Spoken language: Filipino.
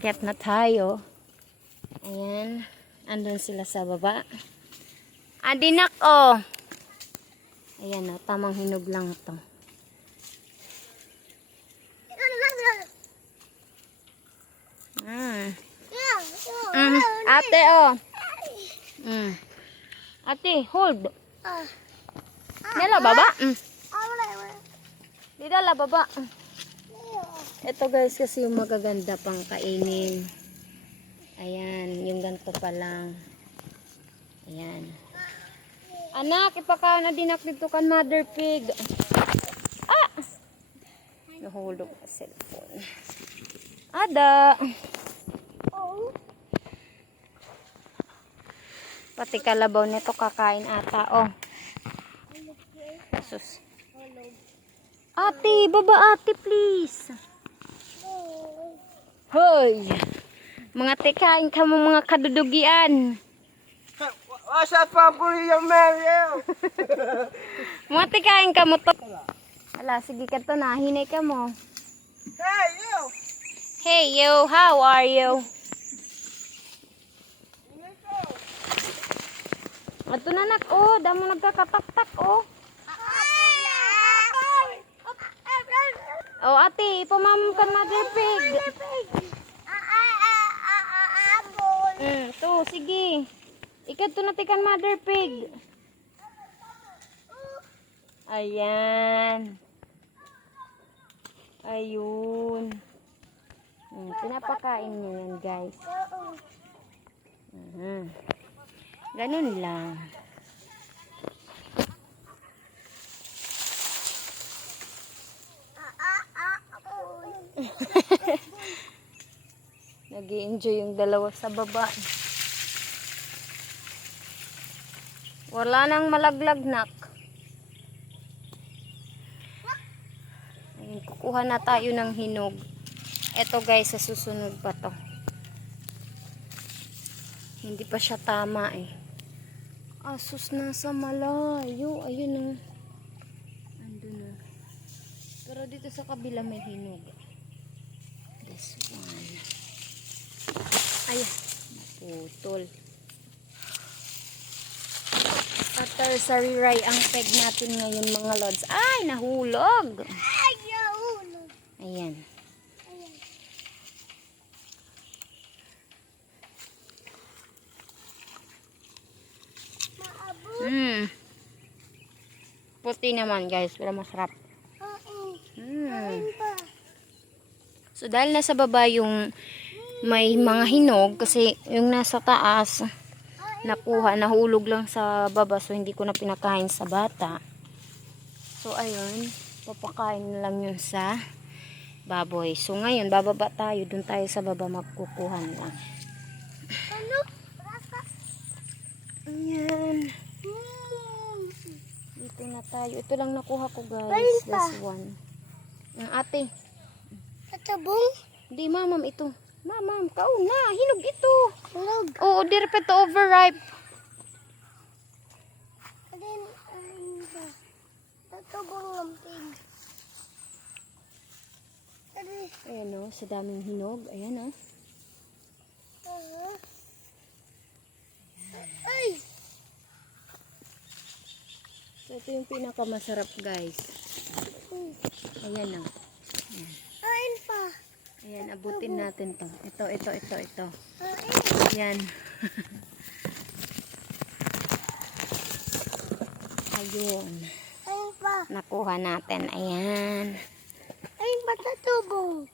Akyat na tayo. Ayan. Andun sila sa baba. Adinak, oh. Ayan, oh. Tamang hinog lang to. Ate, oh. Ate, hold. Nila baba. Dila baba. Ito guys kasi yung magaganda pang kainin. Ayan, yung ganito pa lang. Ayan. Anak, ipaka na dinak dito kan mother pig. Ah! Nahulog ang cellphone. Ada. Pati kalabaw nito kakain ata. Oh. Sus. Ate, baba ate please. Hoy. Mga tekain ka mo mga kadudugian. Asa pa po yung Mario? Mga tekain ka mo to. Ala, sige ka to na. Hinay ka mo. Hey, you! Hey, yo. How are you? Ato na nak, oh. Damo nagkakatak-tak, oh. Oh, ate. Ipamam ka mother pig. To, sige. Ikaw to natikan mother pig. Ayan. Ayun. Pinapakain niya yan, guys. Ganun lang. Nag-i-enjoy yung dalawa sa baba. Wala nang malaglag nak. Ayun, kukuha na tayo ng hinog. Eto guys, sa susunod pa to. Hindi pa siya tama eh. Asus na sa malayo. Ayun o. Andun o. Pero dito sa kabila may hinog. This one. Ayan. Naputol. After sariray ang peg natin ngayon mga lods. Ay, nahulog. Ayan. Puti naman guys, pero masarap. So dahil nasa baba yung may mga hinog, kasi yung nasa taas nakuha, nahulog lang sa baba, so hindi ko na pinakain sa bata. So ayun, papakain na lang yun sa baboy. So ngayon, bababa tayo, dun tayo sa baba magkukuha na lang. Ayan. Dito na tayo. Ito lang nakuha ko guys. This one. Ang ate. Tatabong? Hindi mamam ito. Mamam, kauna. Hinog ito. Hinog? Oo, di repet to overripe. Alin, ba? Tatabong lampig. Ayan o, sa daming hinog. Ayan o. Ay! So, ito yung pinakamasarap guys. Ayan o. Ain pa. Ayan, abutin natin to. Ito. Ain. Ayan. Ayun. Ain pa. Nakuha natin. Ayan. Ain pa tatubong.